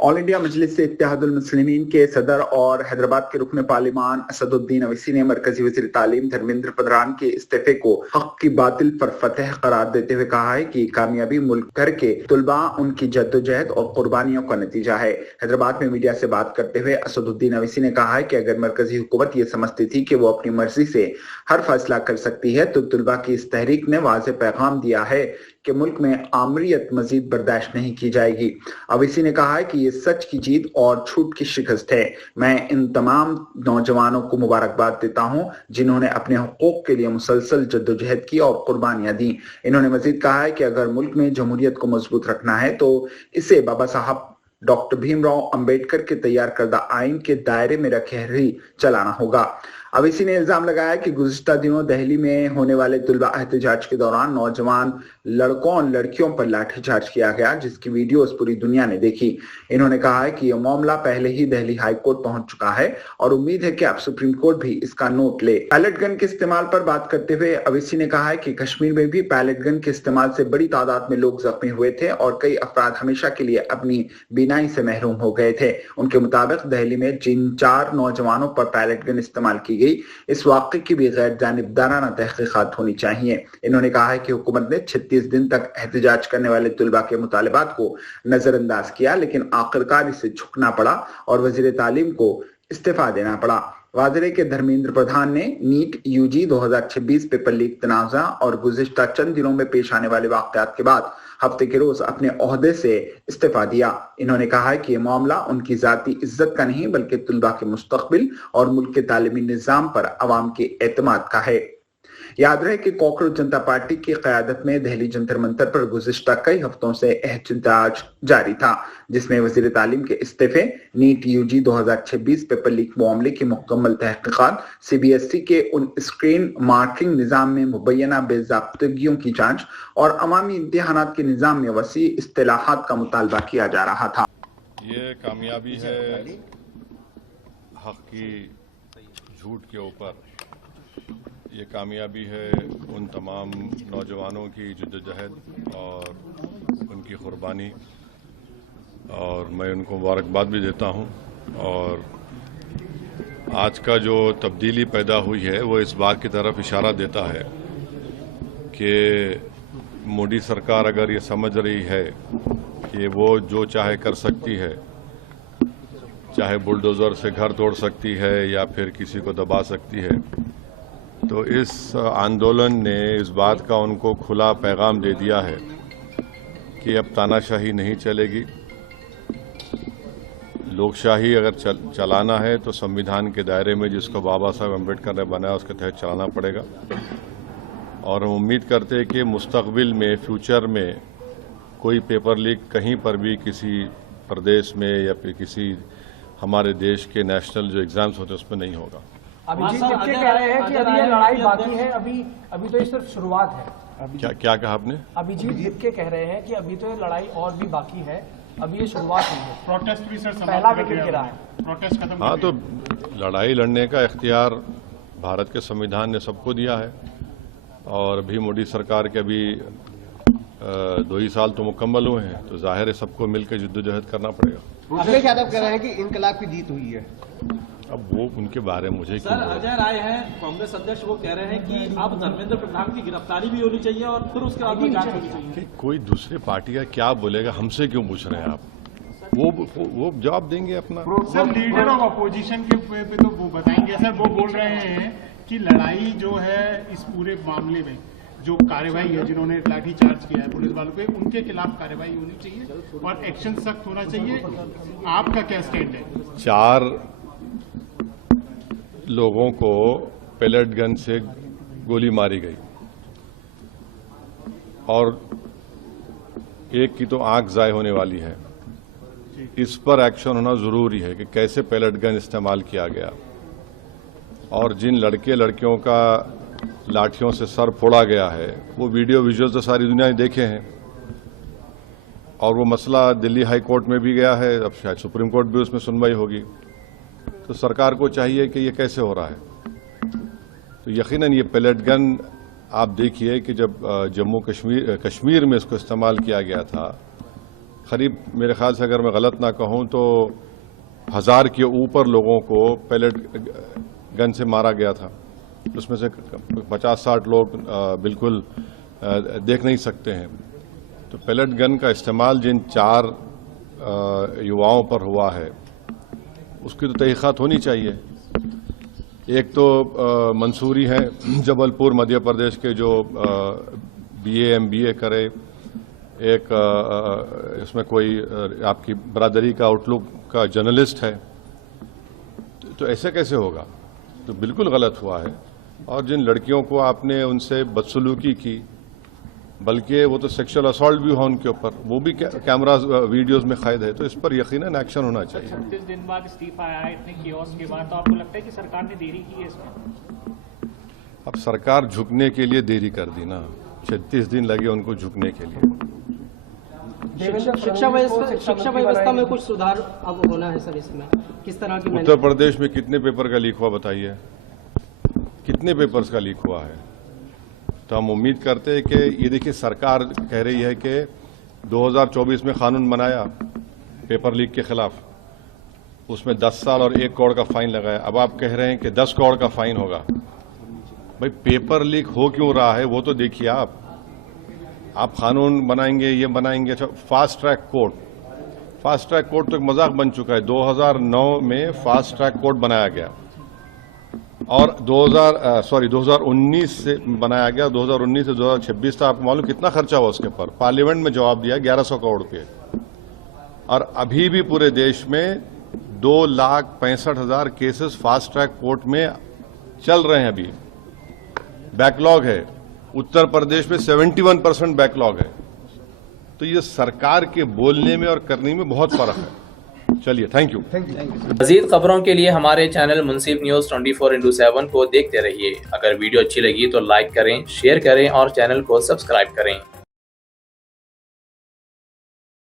All India मजलिस इत्तेहादुल मुस्लिमीन के सदर और हैदराबाद के रुकन पार्लिमान असदुद्दीन अवैसी ने मरकजी वज़ीर तालीम धर्मेंद्र प्रधान के इस्तीफे को हक की बातिल पर फतह करार देते हुए कहा है कि कामयाबी मुल्क भर के तुलबा उनकी जद्दोजहद और कुर्बानियों का नतीजा है। हैदराबाद में मीडिया से बात करते हुए असदुद्दीन अवैसी ने कहा है कि अगर मरकजी हुकूमत ये समझती थी कि वो अपनी मर्जी से हर फैसला कर सकती है तो तुलबा की इस तहरीक ने वाज़ेह पैगाम दिया है कि मुल्क में आमरीत मजीद बर्दाश्त नहीं की जाएगी। अवैसी ने कहा है कि ये सच की जीत और झूठ की शिकस्त है। मैं इन तमाम नौजवानों को मुबारकबाद देता हूं जिन्होंने अपने हुकूक के लिए मुसलसल जद्दोजहद की और कुर्बानियां दी। इन्होंने मजीद कहा है कि अगर मुल्क में जमहूरियत को मजबूत रखना है तो इसे बाबा साहब डॉक्टर भीमराव अंबेडकर के तैयार करदा आइन के दायरे में रखे ही चलाना होगा। अवैसी ने इल्जाम लगाया कि गुज़िश्ता दिनों दिल्ली में होने वाले तुलबा एहतजाज के दौरान नौजवान लड़कों और लड़कियों पर लाठीचार्ज किया गया, जिसकी वीडियोस पूरी दुनिया ने देखी। इन्होंने कहा है कि यह मामला पहले ही दिल्ली हाई कोर्ट पहुंच चुका है और उम्मीद है कि अब सुप्रीम कोर्ट भी इसका नोट ले। पैलेट गन के इस्तेमाल पर बात करते हुए अवैसी ने कहा है कि कश्मीर में भी पैलेट गन के इस्तेमाल से बड़ी तादाद में लोग जख्मी हुए थे और कई अफराद हमेशा के लिए अपनी बीनाई से महरूम हो गए थे। उनके मुताबिक दिल्ली में जिन 4 नौजवानों पर पैलेट गन इस्तेमाल की गई, इस वाक़े की भी गैर जानिबदाराना तहकीकात होनी चाहिए। इन्होंने कहा है कि हुकूमत ने 36 दिन तक एहतजाज करने वाले तुलबा के मुतालिबात को नजरअंदाज किया, लेकिन आखिरकार इसे झुकना पड़ा और वजीर तालीम को इस्तीफा देना पड़ा। वाज़ेह के धर्मेंद्र प्रधान ने नीट यूजी 2026 पेपर लीक तनाज़ा और गुज़िश्ता चंद दिनों में पेश आने वाले वाक़यात के बाद हफ्ते के रोज अपने ओहदे से इस्तीफा दिया। इन्होंने कहा है कि यह मामला उनकी जाती इज्जत का नहीं बल्कि तुलबा के मुस्तकबिल और मुल्क के तालीमी निज़ाम पर अवाम के एतमाद का है। याद रहे कि कॉकरोच जनता पार्टी की क़यादत में दिल्ली जंतर मंतर पर गुज़िश्ता कई हफ्तों से एहतजाज जारी था, जिसमें वज़ीर तालीम के इस्तीफे, नीट यूजी 2026 पेपर लीक मामले की मुकम्मल तहकीकात, CBSE के उन स्क्रीन मार्किंग निज़ाम में मुबैना बेज़ाब्तगियों की जांच और अवामी इम्तिहानात के निज़ाम में वसी इस्तिलाहात का मुतालबा किया जा रहा था। ये कामयाबी है हक की झूठ के ऊपर, ये कामयाबी है उन तमाम नौजवानों की जद्दोजहद और उनकी कुर्बानी, और मैं उनको मुबारकबाद भी देता हूं। और आज का जो तब्दीली पैदा हुई है वो इस बात की तरफ इशारा देता है कि मोदी सरकार अगर ये समझ रही है कि वो जो चाहे कर सकती है, चाहे बुलडोज़र से घर तोड़ सकती है या फिर किसी को दबा सकती है, तो इस आंदोलन ने इस बात का उनको खुला पैगाम दे दिया है कि अब तानाशाही नहीं चलेगी। लोकशाही अगर चलाना है तो संविधान के दायरे में जिसको बाबा साहब अम्बेडकर ने बनाया उसके तहत चलाना पड़ेगा। और हम उम्मीद करते हैं कि मुस्तकबिल में, फ्यूचर में कोई पेपर लीक कहीं पर भी किसी प्रदेश में या फिर किसी हमारे देश के नेशनल जो एग्जाम्स होते हैं उसमें नहीं होगा। अभिजीत दिपके कह रहे हैं कि अभी ये लड़ाई बाकी है, अभी तो ये सिर्फ शुरुआत है। क्या कहा आपने? अभिजीत दिपके कह रहे हैं कि अभी तो ये लड़ाई और भी बाकी है, अभी ये शुरुआत हुई है। प्रोटेस्ट भी सर पहला विकेट गिरा है, प्रोटेस्ट खत्म। हाँ, तो लड़ाई लड़ने का इख्तियार भारत के संविधान ने सबको दिया है और अभी मोदी सरकार के अभी 2 ही साल तो मुकम्मल हुए हैं, तो जाहिर है सबको मिलकर जद्दोजहद करना पड़ेगा। अखिलेश यादव कह रहे हैं कि इनकलाब की जीत हुई है। अब वो उनके बारे में मुझे सर, अजय राय है कांग्रेस अध्यक्ष, वो कह रहे हैं कि अब धर्मेंद्र प्रधान की गिरफ्तारी भी होनी चाहिए और फिर उसके बाद में जांच होनी चाहिए। कोई दूसरे पार्टी का क्या बोलेगा, हमसे क्यों पूछ रहे हैं आप? वो जवाब देंगे अपना। सर, लीडर ऑफ अपोजिशन के पे तो वो बताएंगे। सर, वो बोल रहे हैं कि लड़ाई जो है इस पूरे मामले में जो कार्रवाई है, जिन्होंने लाठीचार्ज किया है पुलिस वालों पे, उनके खिलाफ कार्रवाई होनी चाहिए और एक्शन सख्त होना चाहिए। आपका क्या स्टैंड है? 4 लोगों को पैलेट गन से गोली मारी गई और एक की तो आंख ज़ाय होने वाली है। इस पर एक्शन होना जरूरी है कि कैसे पैलेट गन इस्तेमाल किया गया और जिन लड़के लड़कियों का लाठियों से सर फोड़ा गया है वो वीडियो विजुअल्स तो सारी दुनिया ने देखे हैं और वो मसला दिल्ली हाई कोर्ट में भी गया है, अब शायद सुप्रीम कोर्ट भी उसमें सुनवाई होगी। तो सरकार को चाहिए कि ये कैसे हो रहा है। तो यकीनन ये पैलेट गन आप देखिए कि जब जम्मू कश्मीर में इसको इस्तेमाल किया गया था, करीब मेरे ख्याल से अगर मैं गलत ना कहूं तो 1000 के ऊपर लोगों को पैलेट गन से मारा गया था। उसमें से 50-60 लोग बिल्कुल देख नहीं सकते हैं। तो पैलेट गन का इस्तेमाल जिन 4 युवाओं पर हुआ है उसकी तो तहकीकात होनी चाहिए। एक तो मंसूरी है जबलपुर मध्य प्रदेश के जो BA MBA करे, एक इसमें कोई आपकी बरादरी का आउटलुक का जर्नलिस्ट है। तो ऐसे कैसे होगा? तो बिल्कुल गलत हुआ है। और जिन लड़कियों को आपने उनसे बदसलूकी की, बल्कि वो तो सेक्सुअल असॉल्ट भी हुआ उनके ऊपर, वो भी कैमरास वीडियोस में कैद है। तो इस पर यकीनन एक्शन होना चाहिए। 36 दिन बाद इस्तीफा आया है, इतने कियोस्क के बाद, तो आपको लगता है कि सरकार ने देरी की है इसमें? अब सरकार झुकने के लिए देरी कर दी ना, 36 दिन लगे उनको झुकने के लिए। शिक्षा व्यवस्था में कुछ सुधार अब होना है सर, इसमें किस तरह की? उत्तर प्रदेश में कितने पेपर का लीक हुआ बताइए? कितने पेपर्स का लीक हुआ है? तो हम उम्मीद करते हैं कि ये देखिए, सरकार कह रही है कि 2024 में कानून बनाया पेपर लीक के खिलाफ, उसमें 10 साल और 1 करोड़ का फाइन लगाया। अब आप कह रहे हैं कि 10 करोड़ का फाइन होगा। भाई पेपर लीक हो क्यों रहा है वो तो देखिए। आप कानून बनाएंगे, ये बनाएंगे। अच्छा, fast track court, fast track court तो एक मजाक बन चुका है। 2009 में फास्ट ट्रैक कोर्ट बनाया गया और 2019 से बनाया गया। 2019 से 2026 तक आपको मालूम कितना खर्चा हुआ उसके पर? पार्लियामेंट में जवाब दिया 1100 करोड़ रुपये। और अभी भी पूरे देश में 2,65,000 केसेस फास्ट ट्रैक कोर्ट में चल रहे हैं। अभी बैकलॉग है। उत्तर प्रदेश में 71% बैकलॉग है। तो ये सरकार के बोलने में और करने में बहुत फर्क है। चलिए, थैंक यू। मज़ीद खबरों के लिए हमारे चैनल मुंसिफ न्यूज़ 24x7 को देखते रहिए। अगर वीडियो अच्छी लगी तो लाइक करें, शेयर करें और चैनल को सब्सक्राइब करें।